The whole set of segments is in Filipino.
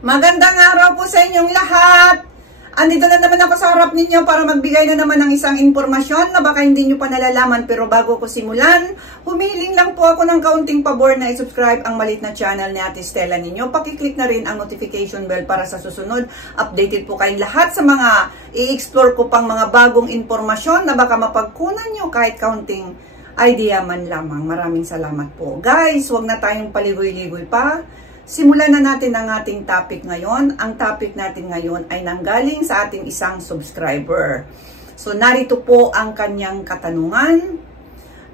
Magandang araw po sa inyong lahat. Andito na naman ako sa harap ninyo para magbigay na naman ng isang impormasyon na baka hindi nyo pa nalalaman. Pero bago ko simulan, humihiling lang po ako ng kaunting pabor na i-subscribe ang maliit na channel ni Ate Stella ninyo. Pakiclick na rin ang notification bell para sa susunod. Updated po kayong lahat sa mga i-explore ko pang mga bagong impormasyon na baka mapagkunan nyo kahit kaunting idea man lamang. Maraming salamat po. Guys, huwag na tayong paligoy-ligoy pa. Simulan na natin ang ating topic ngayon. Ang topic natin ngayon ay nanggaling sa ating isang subscriber. So, narito po ang kanyang katanungan.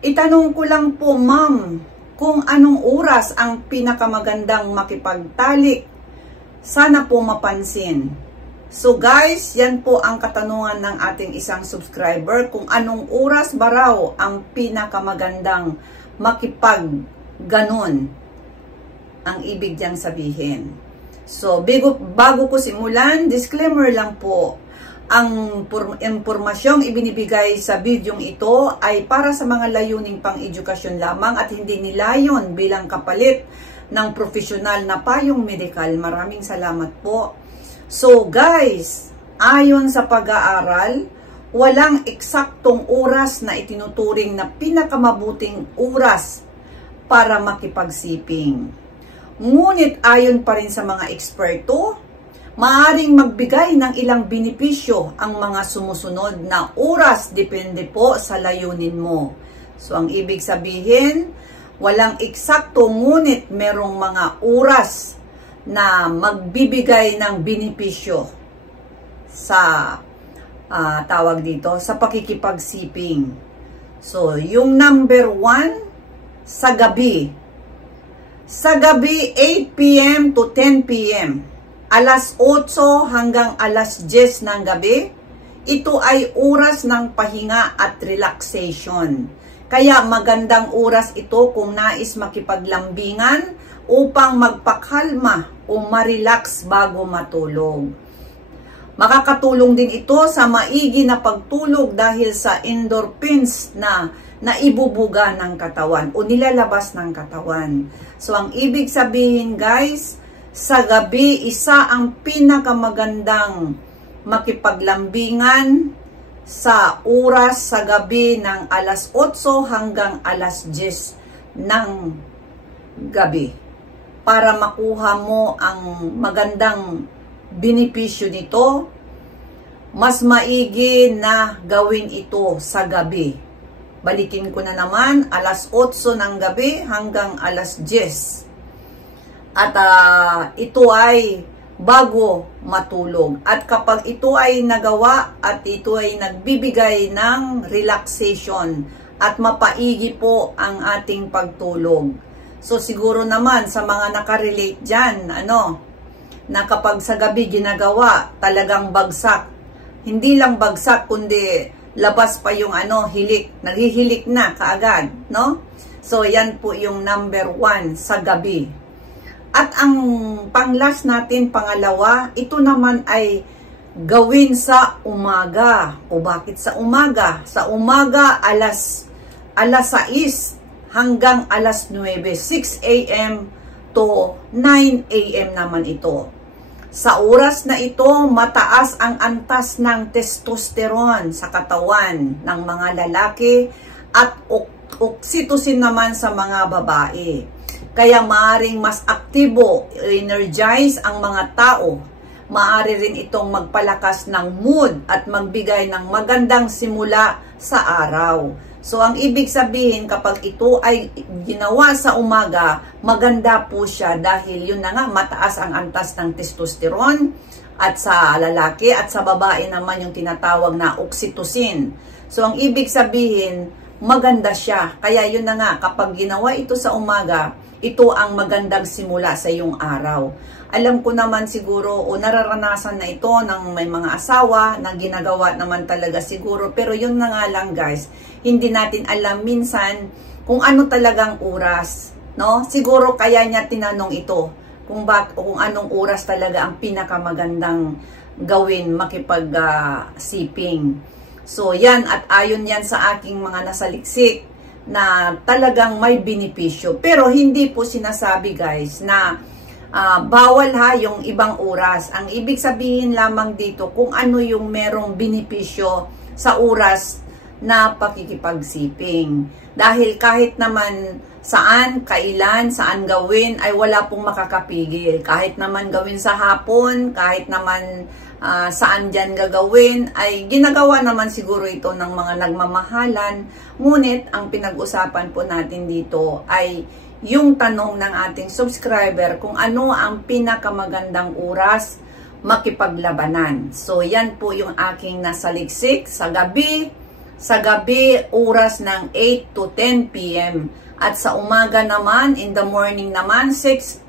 Itanong ko lang po, ma'am, kung anong oras ang pinakamagandang makipagtalik. Sana po mapansin. So, guys, yan po ang katanungan ng ating isang subscriber. Kung anong oras ba raw ang pinakamagandang makipagganon. Ang ibig niyang sabihin. So, bago ko simulan, disclaimer lang po. Ang impormasyong ibinibigay sa bidyong ito ay para sa mga layuning pang-edukasyon lamang at hindi nilayon bilang kapalit ng profesional na payong medikal. Maraming salamat po. So, guys, ayon sa pag-aaral, walang eksaktong oras na itinuturing na pinakamabuting oras para makipagsiping. Ngunit ayon pa rin sa mga eksperto, maaaring magbigay ng ilang benepisyo ang mga sumusunod na oras depende po sa layunin mo. So ang ibig sabihin, walang eksakto ngunit merong mga oras na magbibigay ng benepisyo sa tawag dito, sa pakikipagsiping. So yung number 1, sa gabi. Sa gabi, 8 p.m. to 10 p.m. Alas 8 hanggang alas 10 ng gabi, ito ay oras ng pahinga at relaxation. Kaya magandang oras ito kung nais makipaglambingan upang magpakalma o ma-relax bago matulog. Makakatulong din ito sa maigi na pagtulog dahil sa endorphins na naibubuga ng katawan o nilalabas ng katawan. So, ang ibig sabihin guys, sa gabi, isa ang pinakamagandang makipaglambingan sa oras sa gabi ng alas 8 hanggang alas 10 ng gabi para makuha mo ang magandang benepisyo nito. Mas maigi na gawin ito sa gabi. Balikin ko na naman, alas 8 ng gabi hanggang alas 10. At ito ay bago matulog. At kapag ito ay nagawa at ito ay nagbibigay ng relaxation at mapaigi po ang ating pagtulog. So siguro naman sa mga nakarelate dyan, na kapag sa gabi ginagawa, talagang bagsak. Hindi lang bagsak, kundi labas pa yung hilik. Naghihilik na kaagad, no? So, yan po yung number 1 sa gabi. At ang panglas natin, pangalawa, ito naman ay gawin sa umaga. O bakit sa umaga? Sa umaga, alas 6 hanggang alas 9. 6 a.m. to 9 a.m. naman ito. Sa oras na ito, mataas ang antas ng testosterone sa katawan ng mga lalaki at oxytocin naman sa mga babae. Kaya maaaring mas aktibo, energize ang mga tao. Maaari rin itong magpalakas ng mood at magbigay ng magandang simula sa araw. So, ang ibig sabihin, kapag ito ay ginawa sa umaga, maganda po siya dahil yun na nga, mataas ang antas ng testosterone at sa lalaki at sa babae naman yung tinatawag na oxytocin. So, ang ibig sabihin, maganda siya. Kaya yun na nga, kapag ginawa ito sa umaga, ito ang magandang simula sa iyong araw. Alam ko naman siguro o nararanasan na ito ng may mga asawa na ginagawa naman talaga siguro. Pero yun na nga lang guys, hindi natin alam minsan kung ano talagang oras. No? Siguro kaya niya tinanong ito kung anong oras talaga ang pinakamagandang gawin makipagsiping. So yan, at ayon yan sa aking mga nasaliksik na talagang may benepisyo. Pero hindi po sinasabi guys na bawal ha yung ibang oras. Ang ibig sabihin lamang dito kung ano yung merong benepisyo sa oras na pakikipagsiping. Dahil kahit naman saan, kailan, saan gawin ay wala pong makakapigil. Kahit naman gawin sa hapon, kahit naman saan dyan gagawin, ay ginagawa naman siguro ito ng mga nagmamahalan. Ngunit ang pinag-usapan po natin dito ay yung tanong ng ating subscriber kung ano ang pinakamagandang oras makipaglabanan. So yan po yung aking nasaliksik sa gabi. Sa gabi, oras ng 8 to 10 p.m. At sa umaga naman, in the morning naman, 6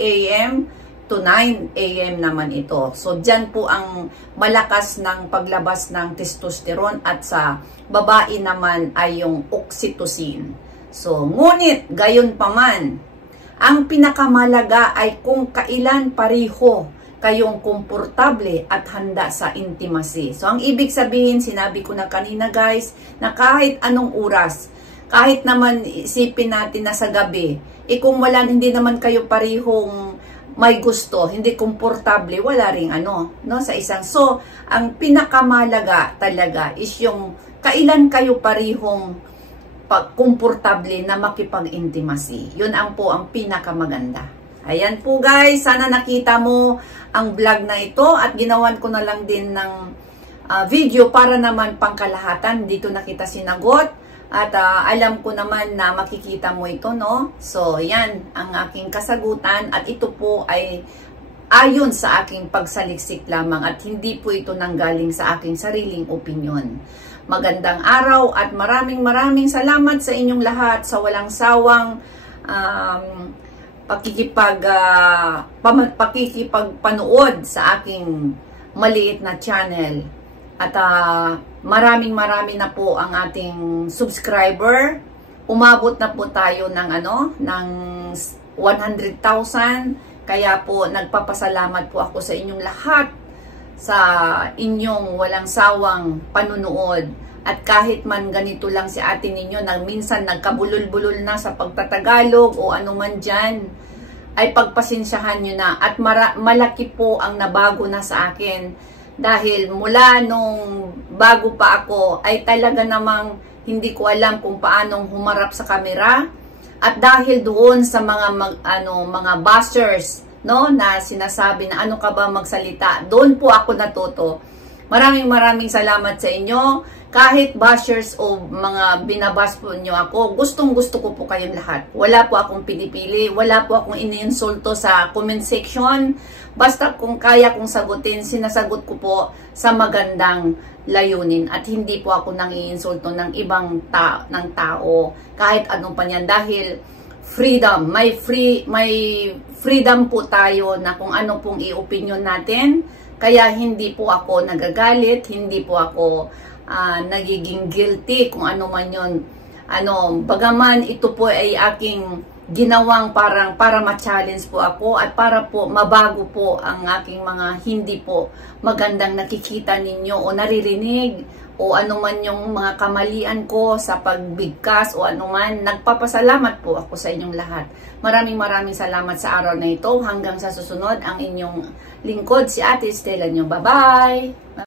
a.m. to 9 a.m. naman ito. So, dyan po ang malakas ng paglabas ng testosterone at sa babae naman ay yung oxytocin. So, ngunit, gayon pa man, ang pinakamalaga ay kung kailan pareho kayong komportable at handa sa intimacy. So, ang ibig sabihin, sinabi ko na kanina guys, na kahit anong oras, kahit naman isipin natin na sa gabi, kung wala, hindi naman kayo parehong may gusto, hindi komportable, wala ring sa isang. So, ang pinakamalaga talaga is yung kailan kayo parehong komportable na makipag-intimacy. Yun ang pinakamaganda. Ayan po guys, sana nakita mo ang vlog na ito at ginawan ko na lang din ng video para naman pangkalahatan. Dito na kita sinagot at alam ko naman na makikita mo ito, no? So, yan ang aking kasagutan at ito po ay ayon sa aking pagsaliksik lamang at hindi po ito nanggaling sa aking sariling opinyon. Magandang araw at maraming salamat sa inyong lahat sa walang sawang pakikipagpanood sa aking maliit na channel. At maraming na po ang ating subscriber. Umabot na po tayo ng ng 100,000. Kaya po nagpapasalamat po ako sa inyong lahat sa inyong walang sawang panunood. At kahit man ganito lang si ate ninyo na minsan nagkabulol-bulol na sa pagtatagalog o ano man dyan, ay pagpasensyahan nyo na. At malaki po ang nabago na sa akin. Dahil mula nung bago pa ako, ay talaga namang hindi ko alam kung paanong humarap sa kamera. At dahil doon sa mga bashers, no, na sinasabi na ano ka ba magsalita, doon po ako natuto. Maraming salamat sa inyo. Kahit bashers o mga binabas po nyo ako, gustong-gusto ko po kayong lahat. Wala po akong pinipili, wala po akong iniinsulto sa comment section. Basta kung kaya kong sagutin, sinasagot ko po sa magandang layunin. At hindi po ako nang-iinsulto ng ibang tao, kahit anong pa niyan. Dahil freedom, may freedom po tayo na kung ano pong i-opinion natin. Kaya hindi po ako nagagalit, hindi po ako nagiging guilty kung ano man yun. Bagaman ito po ay aking ginawang para ma-challenge po ako at para po mabago po ang aking mga hindi po magandang nakikita ninyo o naririnig o ano man yung mga kamalian ko sa pagbigkas o ano man. Nagpapasalamat po ako sa inyong lahat. Maraming salamat sa araw na ito. Hanggang sa susunod, ang inyong lingkod si Ate Stella nyo. Bye-bye!